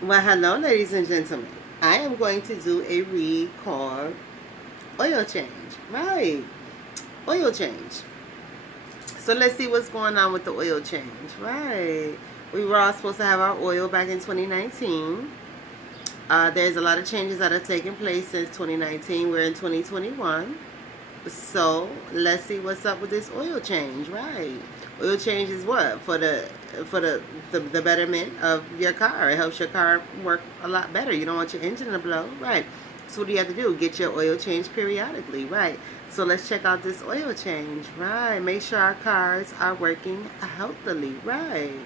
Well, hello, ladies and gentlemen. I am going to do a read called Oil Change. Right, oil change. So let's see what's going on with the oil change. Right. We were all supposed to have our oil back in 2019. There's a lot of changes that have taken place since 2019. We're in 2021. So let's see what's up with this oil change. Right. Oil change is what? For the betterment of your car. It helps your car work a lot better. You don't want your engine to blow. Right. So what do you have to do? Get your oil change periodically. Right. So let's check out this oil change. Right. Make sure our cars are working healthily. Right.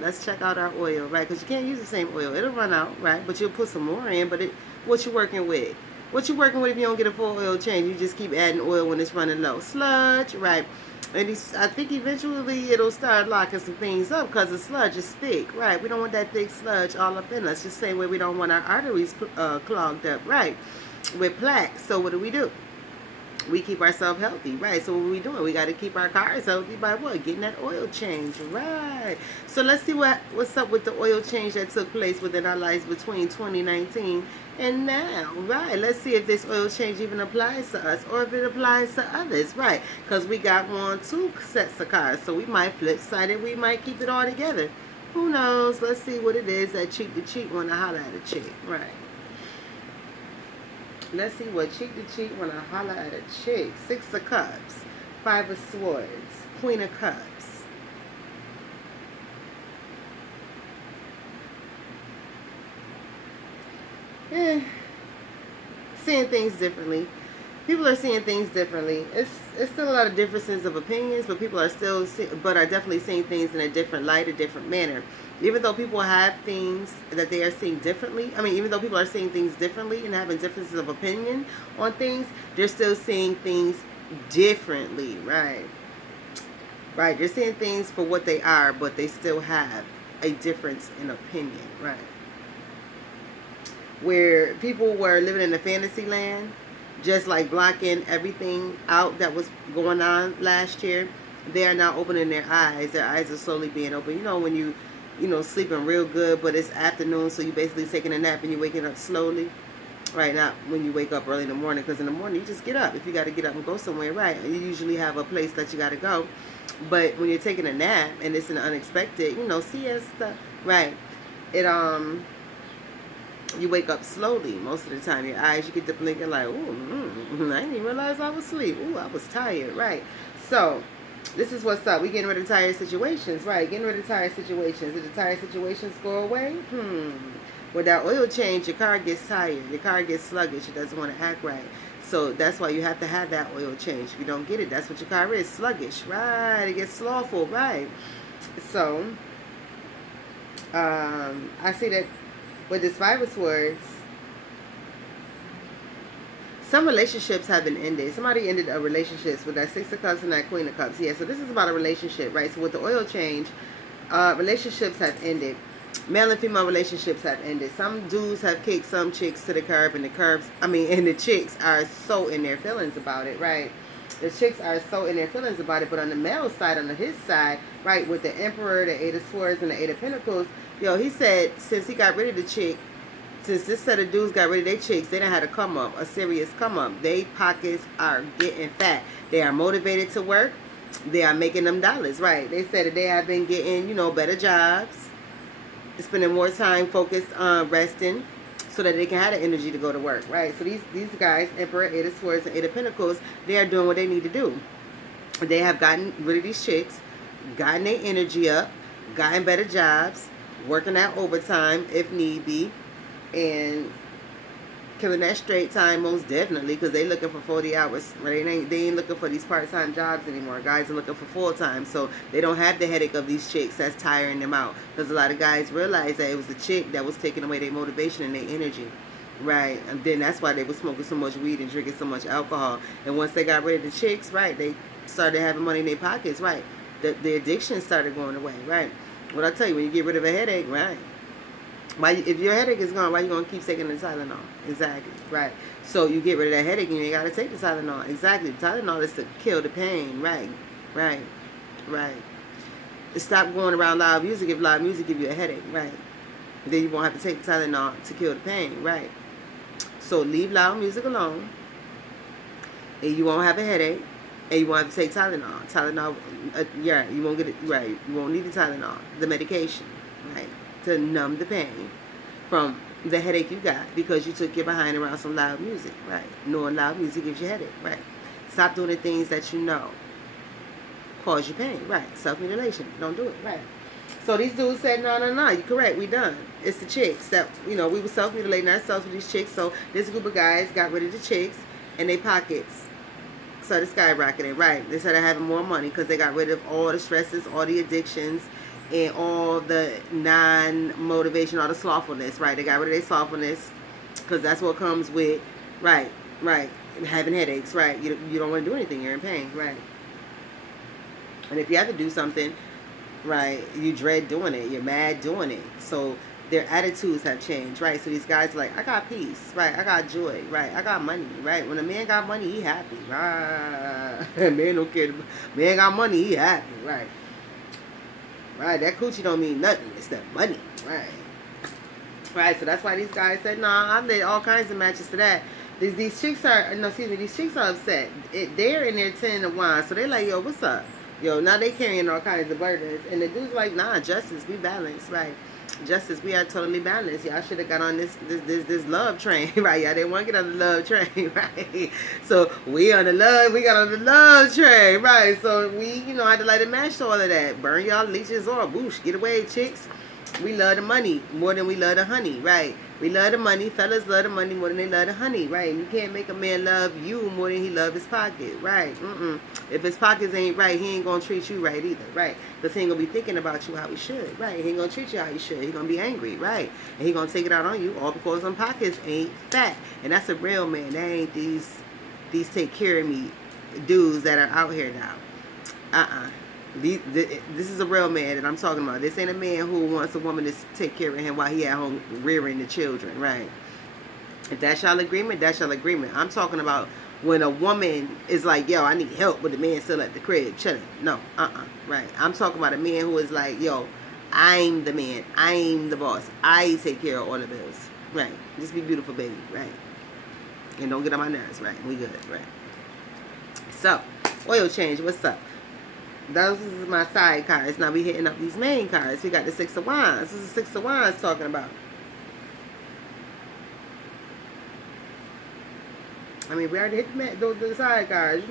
Let's check out our oil, right? Because you can't use the same oil. It'll run out, right? But you'll put some more in. But what you working with? What you working with if you don't get a full oil change? You just keep adding oil when it's running low. Sludge, right? And I think eventually it'll start locking some things up because the sludge is thick, right? We don't want that thick sludge all up in us. Just the same way we don't want our arteries clogged up, right? With plaque. So what do? We keep ourselves healthy, right? So what are we doing? We got to keep our cars healthy by what? Getting that oil change, right? So let's see what's up with the oil change that took place within our lives between 2019 and now, right? Let's see if this oil change even applies to us or if it applies to others, right? Because we got two sets of cars, so we might flip side it, we might keep it all together. Who knows? Let's see what it is that cheek to cheek want to holler at a chick, right? Let's see what cheek to cheek when I holler at a chick. Six of Cups, Five of Swords, Queen of Cups. Eh, seeing things differently. People are seeing things differently. It's still a lot of differences of opinions, but people are are definitely seeing things in a different light, a different manner. Even though people have things that they are seeing differently, I mean, even though people are seeing things differently and having differences of opinion on things, they're still seeing things differently, right? Right. They're seeing things for what they are, but they still have a difference in opinion, right? Where people were living in a fantasy land, just like blocking everything out that was going on last year, they are now opening their eyes. Their eyes are slowly being open. You know, when sleeping real good, but it's afternoon, so you basically taking a nap and you're waking up slowly. Right, not when you wake up early in the morning, because in the morning you just get up. If you got to get up and go somewhere, right, you usually have a place that you got to go. But when you're taking a nap and it's an unexpected, siesta, right, it you wake up slowly most of the time. Your eyes, you get to blinking like, I didn't even realize I was asleep. Ooh, I was tired, right? So, this is what's up. We getting rid of tired situations, right? Getting rid of tired situations. Did the tired situations go away? With that oil change, your car gets tired. Your car gets sluggish. It doesn't want to act right. So that's why you have to have that oil change. If you don't get it, that's what your car is, sluggish, right? It gets slothful, right? So, I see that with this Five of Swords, some relationships have been ended. Somebody ended a relationship with that Six of Cups and that Queen of Cups. Yeah, so this is about a relationship, right? So with the oil change, relationships have ended. Male and female relationships have ended. Some dudes have kicked some chicks to the curb, and and the chicks are so in their feelings about it, right? The chicks are so in their feelings about it, but on the male side, on his side, right, with the Emperor, the Eight of Swords, and the Eight of Pentacles, he said since he got rid of the chick, since this set of dudes got rid of their chicks, they done had a come up, a serious come up. They pockets are getting fat. They are motivated to work. They are making them dollars, right? They said that they have been getting, better jobs, spending more time focused on resting so that they can have the energy to go to work, right? So these guys, Emperor, Eight of Swords, and Eight of Pentacles, they are doing what they need to do. They have gotten rid of these chicks, gotten their energy up, gotten better jobs, working that overtime if need be, and killing that straight time most definitely, because they looking for 40 hours. They ain't looking for these part-time jobs anymore. Guys are looking for full-time, so they don't have the headache of these chicks that's tiring them out, because a lot of guys realize that it was the chick that was taking away their motivation and their energy, right? And then that's why they were smoking so much weed and drinking so much alcohol. And once they got rid of the chicks, right, they started having money in their pockets, right? The addiction started going away, right? What I tell you, when you get rid of a headache, right, if your headache is gone, why you gonna keep taking the Tylenol? Exactly, right. So you get rid of that headache and you ain't gotta take the Tylenol. Exactly. The Tylenol is to kill the pain. Right, right, right. Stop going around loud music if loud music give you a headache. Right. Then you won't have to take Tylenol to kill the pain, right? So leave loud music alone, and you won't have a headache, and you won't have to take Tylenol. Tylenol, yeah, you won't get it, right? You won't need the Tylenol, the medication, right, to numb the pain from the headache you got because you took your behind around some loud music, right? Knowing loud music gives you a headache, right? Stop doing the things that you know cause you pain, right? Self-mutilation, don't do it, right? So these dudes said, no, no, no, you're correct, we done. It's the chicks that, we were self-mutilating ourselves with these chicks. So this group of guys got rid of the chicks and their pockets started skyrocketing, right? They started having more money because they got rid of all the stresses, all the addictions, and all the non-motivation, all the slothfulness, right? They got rid of their slothfulness because that's what comes with, right, having headaches, right? You don't want to do anything, you're in pain, right? And if you have to do something, right, you dread doing it, you're mad doing it. So their attitudes have changed, right? So these guys are like, I got peace, right? I got joy, right? I got money, right? When a man got money, he happy, right? Man don't care. Man got money, he happy, right? Right, that coochie don't mean nothing. It's that money, right? Right, so that's why these guys said, nah, I did all kinds of matches to that. These chicks are, no, excuse me, these chicks are upset. They're in there tending the wine, so they're like, yo, what's up? Yo, now they carrying all kinds of burdens. And the dude's like, nah, justice, we balanced, right? Justice, we are totally balanced. Y'all should have got on this love train, right? Y'all didn't want to get on the love train, right? So we got on the love train, right? So we, had to light a match to all of that. Burn y'all leeches off. Boosh, get away, chicks. We love the money more than we love the honey, right? We love the money. Fellas love the money more than they love the honey, right? You can't make a man love you more than he love his pocket, right? If his pockets ain't right, he ain't gonna treat you right either, right? Because he ain't gonna be thinking about you how he should, right? He ain't gonna treat you how he should. He gonna be angry, right? And he gonna take it out on you all because them pockets ain't fat. And that's a real man. That ain't these take care of me dudes that are out here now. This is a real man that I'm talking about. This ain't a man who wants a woman to take care of him while he at home rearing the children, right? If that's y'all agreement, that's y'all agreement. I'm talking about when a woman is like, yo, I need help, but the man still at the crib chilling. No, right? I'm talking about a man who is like, yo, I'm the man. I'm the boss. I take care of all the bills, right? Just be beautiful, baby, right? And don't get on my nerves, right? We good, right? So, oil change, what's up? Those is my side cards. Now we hitting up these main cards. We got the Six of Wands. This is the Six of Wands talking about. I mean, we already hit the side cards,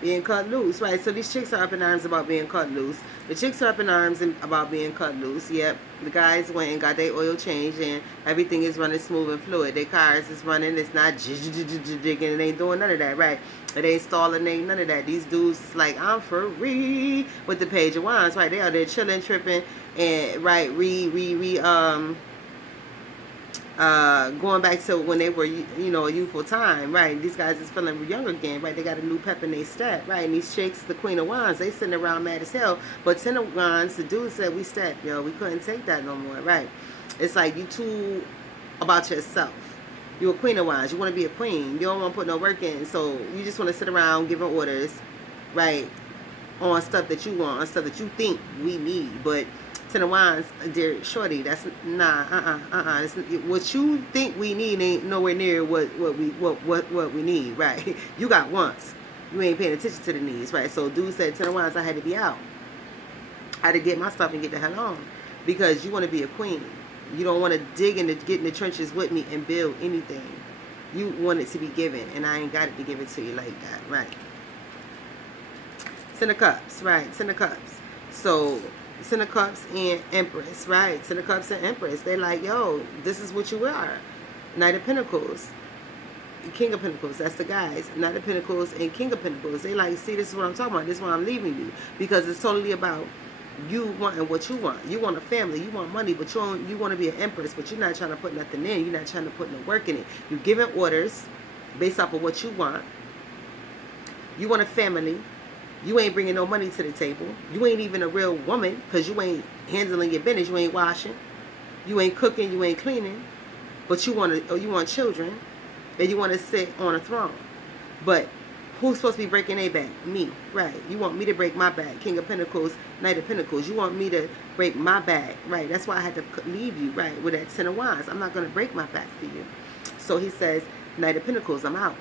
being cut loose, right? So these chicks are up in arms about being cut loose. The chicks are up in arms about being cut loose. Yep. The guys went and got their oil changed and everything is running smooth and fluid. Their cars is running. It's not jigging. It ain't doing none of that, right? It ain't stalling. Ain't none of that. These dudes is like, I'm free with the Page of Wands, right? They out there chilling, tripping, and right, going back to when they were, a youthful time, right? These guys is feeling young again, right? They got a new pep in their step, right? And these chicks, the Queen of Wands, they sitting around mad as hell. But Ten of Wands, the dude said, we step, we couldn't take that no more, right? It's like you too about yourself. You're a Queen of Wands. You want to be a queen. You don't want to put no work in. So you just want to sit around giving orders, right? On stuff that you want, on stuff that you think we need. But Ten of Wands, dear shorty, that's what you think we need ain't nowhere near what we need, right? You got wants. You ain't paying attention to the needs, right? So dude said, Ten of Wands, I had to be out. I had to get my stuff and get the hell on. Because you want to be a queen. You don't want to get in the trenches with me and build anything. You want it to be given, and I ain't got it to give it to you like that, right? Ten of Cups, right? Ten of Cups. So Ten of Cups and Empress, right? Ten of Cups and Empress. They like, yo, this is what you are. Knight of Pentacles, King of Pentacles. That's the guys. Knight of Pentacles and King of Pentacles. They like, see, this is what I'm talking about. This is why I'm leaving you, because it's totally about you wanting what you want. You want a family. You want money, but you want to be an empress, but you're not trying to put nothing in. You're not trying to put no work in it. You're giving orders based off of what you want. You want a family. You ain't bringing no money to the table. You ain't even a real woman because you ain't handling your business. You ain't washing. You ain't cooking. You ain't cleaning. But you want children, and you want to sit on a throne. But Who's supposed to be breaking their back? Me. Right. You want me to break my back. King of Pentacles, Knight of Pentacles. You want me to break my back. Right. That's why I had to leave you. Right. With that Ten of Wands. I'm not going to break my back for you. So he says, Knight of Pentacles, I'm out.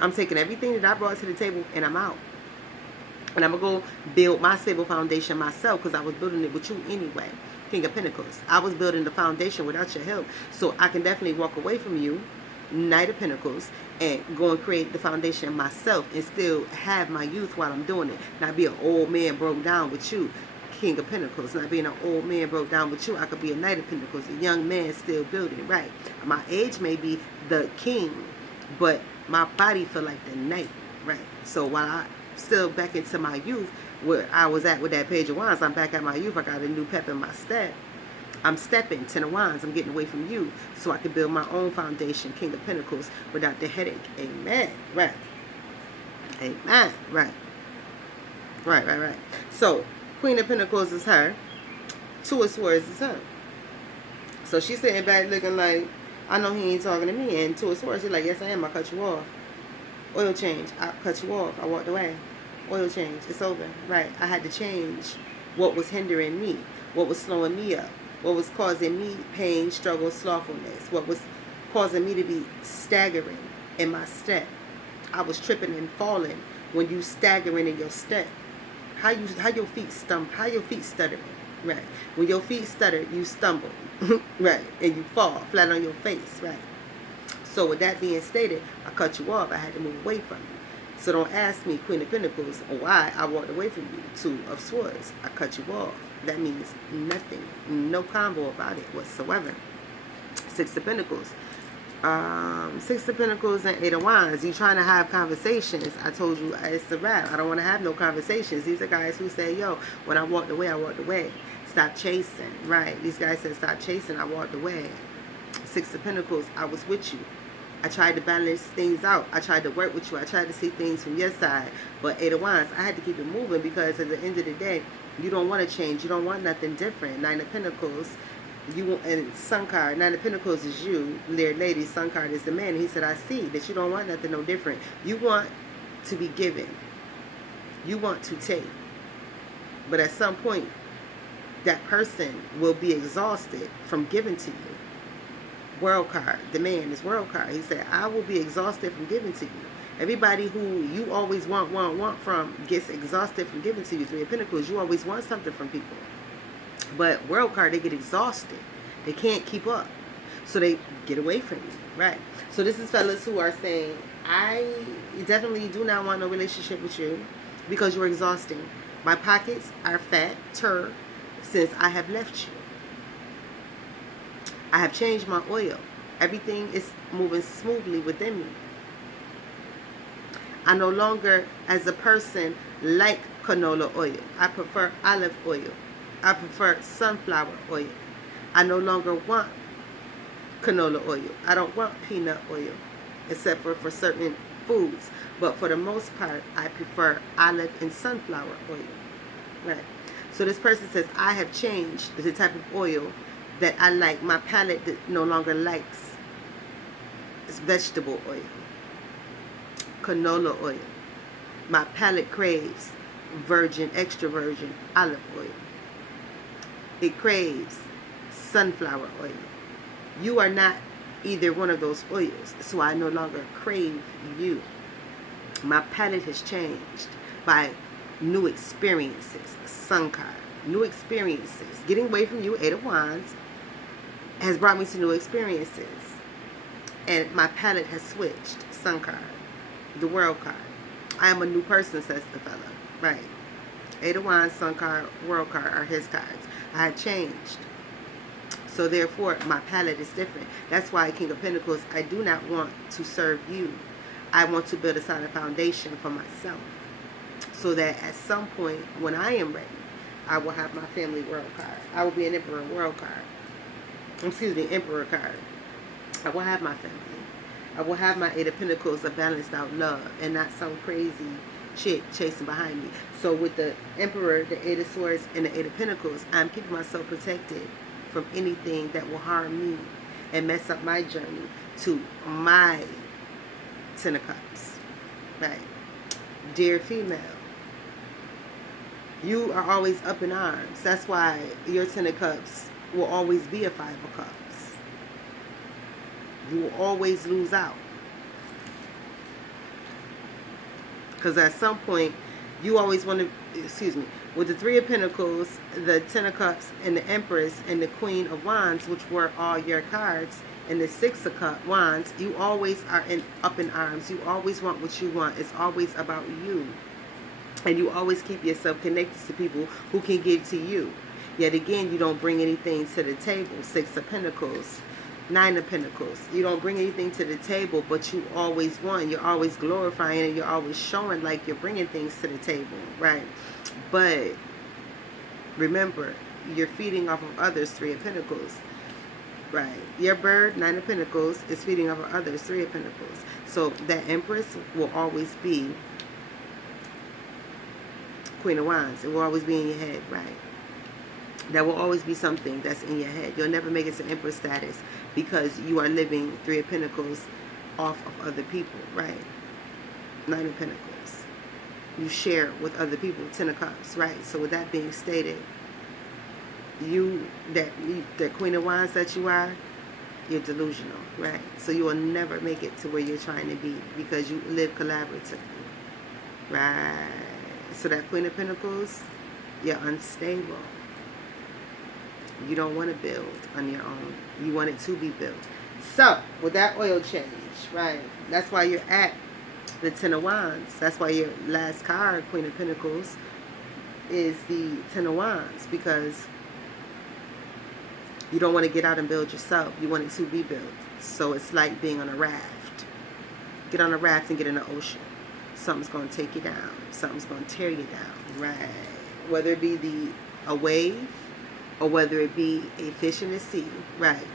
I'm taking everything that I brought to the table and I'm out. And I'm going to go build my stable foundation myself because I was building it with you anyway. King of Pentacles. I was building the foundation without your help. So I can definitely walk away from you, Knight of Pentacles, and go and create the foundation myself and still have my youth while I'm doing it. Not be an old man broke down with you, King of Pentacles. Not being an old man broke down with you. I could be a Knight of Pentacles, a young man still building, right? My age may be the king, but my body feel like the knight, right? So while I still back into my youth, where I was at with that Page of Wands, I'm back at my youth. I got a new pep in my step. I'm stepping, Ten of Wands. I'm getting away from you so I can build my own foundation, King of Pentacles, without the headache. Amen. Right. Amen. Right. Right. So, Queen of Pentacles is her. Two of Swords is her. So she's sitting back looking like, I know he ain't talking to me. And Two of Swords, she's like, yes, I am. I cut you off. Oil change. I cut you off. I walked away. Oil change. It's over. Right. I had to change what was hindering me, what was slowing me up, what was causing me pain, struggle, slothfulness, what was causing me to be staggering in my step. I was tripping and falling when you staggering in your step. How your feet how your feet stuttering. Right. When your feet stutter, you stumble. Right. And you fall flat on your face. Right. So with that being stated, I cut you off. I had to move away from you. So don't ask me, Queen of Pentacles, why I walked away from you. Two of Swords. I cut you off. That means nothing. No combo about it whatsoever. Six of Pentacles. Six of Pentacles and Eight of Wands. You trying to have conversations. I told you it's a wrap. I don't want to have no conversations. These are guys who say, yo, when I walked away, I walked away. Stop chasing. Right. These guys said, stop chasing. I walked away. Six of Pentacles. I was with you. I tried to balance things out. I tried to work with you. I tried to see things from your side. But Eight of Wands, I had to keep it moving because at the end of the day, you don't want to change. You don't want nothing different. Nine of Pentacles, and Sun card. Nine of Pentacles is you. Lady, Sun card is the man. He said, I see that you don't want nothing no different. You want to be given. You want to take. But at some point, that person will be exhausted from giving to you. World card. The man is World card. He said, I will be exhausted from giving to you. Everybody who you always want from gets exhausted from giving to you. Three of Pentacles, you always want something from people. But World card, they get exhausted. They can't keep up. So they get away from you. Right. So this is fellas who are saying, I definitely do not want no relationship with you because you're exhausting. My pockets are fatter since I have left you. I have changed my oil. Everything is moving smoothly within me. I no longer, as a person, like canola oil. I prefer olive oil. I prefer sunflower oil. I no longer want canola oil. I don't want peanut oil, except for certain foods. But for the most part, I prefer olive and sunflower oil. Right. So this person says, I have changed the type of oil that I like. My palate no longer likes vegetable oil, canola oil. My palate craves virgin, extra virgin olive oil. It craves sunflower oil. You are not either one of those oils, so I no longer crave you. My palate has changed by new experiences. Sun card. New experiences. Getting away from you, Eight of Wands, has brought me to new experiences. And my palette has switched. Sun card. The World card. I am a new person, says the fella. Right. Eight of Wands, Sun card, World card are his cards. I have changed. So therefore, my palette is different. That's why, King of Pentacles, I do not want to serve you. I want to build a solid foundation for myself. So that at some point, when I am ready, I will have my family World card. I will be an Emperor World card. Excuse me, Emperor card. I will have my family. I will have my Eight of Pentacles, a balanced out love, and not some crazy chick chasing behind me. So with the Emperor, the Eight of Swords, and the Eight of Pentacles, I'm keeping myself protected from anything that will harm me and mess up my journey to my Ten of Cups. Right. Dear female, you are always up in arms. That's why your Ten of Cups will always be a Five of Cups. You will always lose out. Because at some point, you always want to, excuse me, with the Three of Pentacles, the Ten of Cups, and the Empress, and the Queen of Wands, which were all your cards, and the Six of Wands, you always are up in arms. You always want what you want. It's always about you. And you always keep yourself connected to people who can give to you. Yet again, you don't bring anything to the table. Six of Pentacles, Nine of Pentacles. You don't bring anything to the table, but you always want. You're always glorifying and you're always showing like you're bringing things to the table, right? But remember, you're feeding off of others, Three of Pentacles, right? Your bird, Nine of Pentacles, is feeding off of others, Three of Pentacles. So that Empress will always be Queen of Wands. It will always be in your head, right? That will always be something that's in your head. You'll never make it to Empress status because you are living Three of Pentacles off of other people, right? Nine of Pentacles. You share with other people, Ten of Cups, right? So with that being stated, that Queen of Wands that you are, you're delusional, right? So you will never make it to where you're trying to be because you live collaboratively, right? So that Queen of Pentacles, you're unstable. You don't want to build on your own. You want it to be built. So, with that oil change, right, that's why you're at the Ten of Wands. That's why your last card, Queen of Pentacles, is the Ten of Wands, because you don't want to get out and build yourself. You want it to be built. So it's like being on a raft. Get on a raft and get in the ocean. Something's going to take you down. Something's going to tear you down, right? Whether it be a wave or whether it be a fish in the sea, right?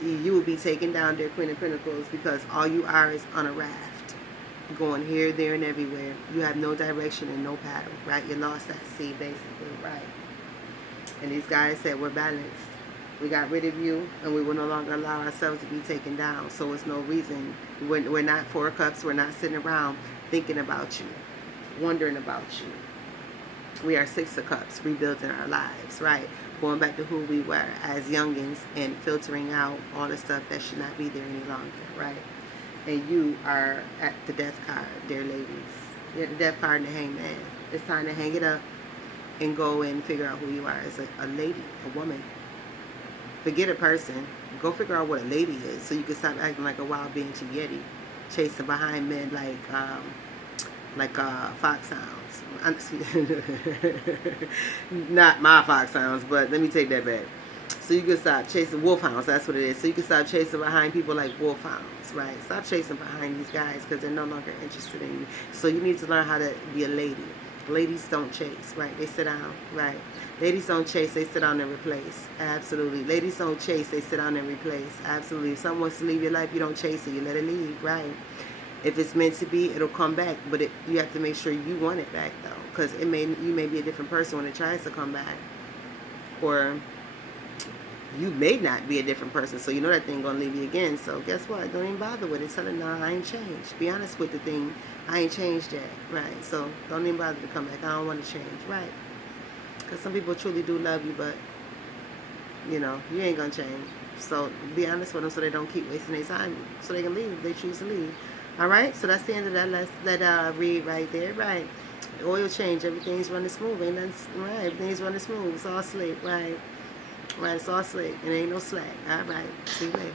You will be taken down there, Queen of Pentacles, because all you are is on a raft. Going here, there, and everywhere. You have no direction and no paddle, right? You lost that sea, basically, right? And these guys said, we're balanced. We got rid of you, and we will no longer allow ourselves to be taken down. So it's no reason. We're not Four of Cups. We're not sitting around thinking about you, wondering about you. We are Six of Cups, rebuilding our lives, right? Going back to who we were as youngins and filtering out all the stuff that should not be there any longer, right? And you are at the Death card, dear ladies. You're at the Death card and the Hangman. It's time to hang it up and go and figure out who you are as a lady, a woman. Forget a person. Go figure out what a lady is so you can stop acting like a wild being Yeti, chasing behind men like foxhounds. Not my foxhounds, but let me take that back. So you can stop chasing wolfhounds. That's what it is. So you can stop chasing behind people like wolfhounds, right? Stop chasing behind these guys because they're no longer interested in you. So you need to learn how to be a lady. Ladies don't chase, right? They sit down, right? Ladies don't chase, they sit down and replace. Absolutely. Ladies don't chase, they sit down and replace. Absolutely. If someone wants to leave your life, you don't chase it, you let it leave, right? If it's meant to be, it'll come back, but you have to make sure you want it back, though, because you may be a different person when it tries to come back, or you may not be a different person, so you know that thing gonna leave you again. So guess what? Don't even bother with it. Tell it, no, I ain't changed. Be honest with the thing. I ain't changed yet, right? So don't even bother to come back. I don't want to change, right? Because some people truly do love you, but you know you ain't gonna change. So be honest with them, so they don't keep wasting their time, so they can leave if they choose to leave. All right. So that's the end of that read right there, right? Oil change. Everything's running smooth, ain't nothing, right? Everything's running smooth. It's all slick, right? Right, it's all slick. It ain't no slack. All right. See you later.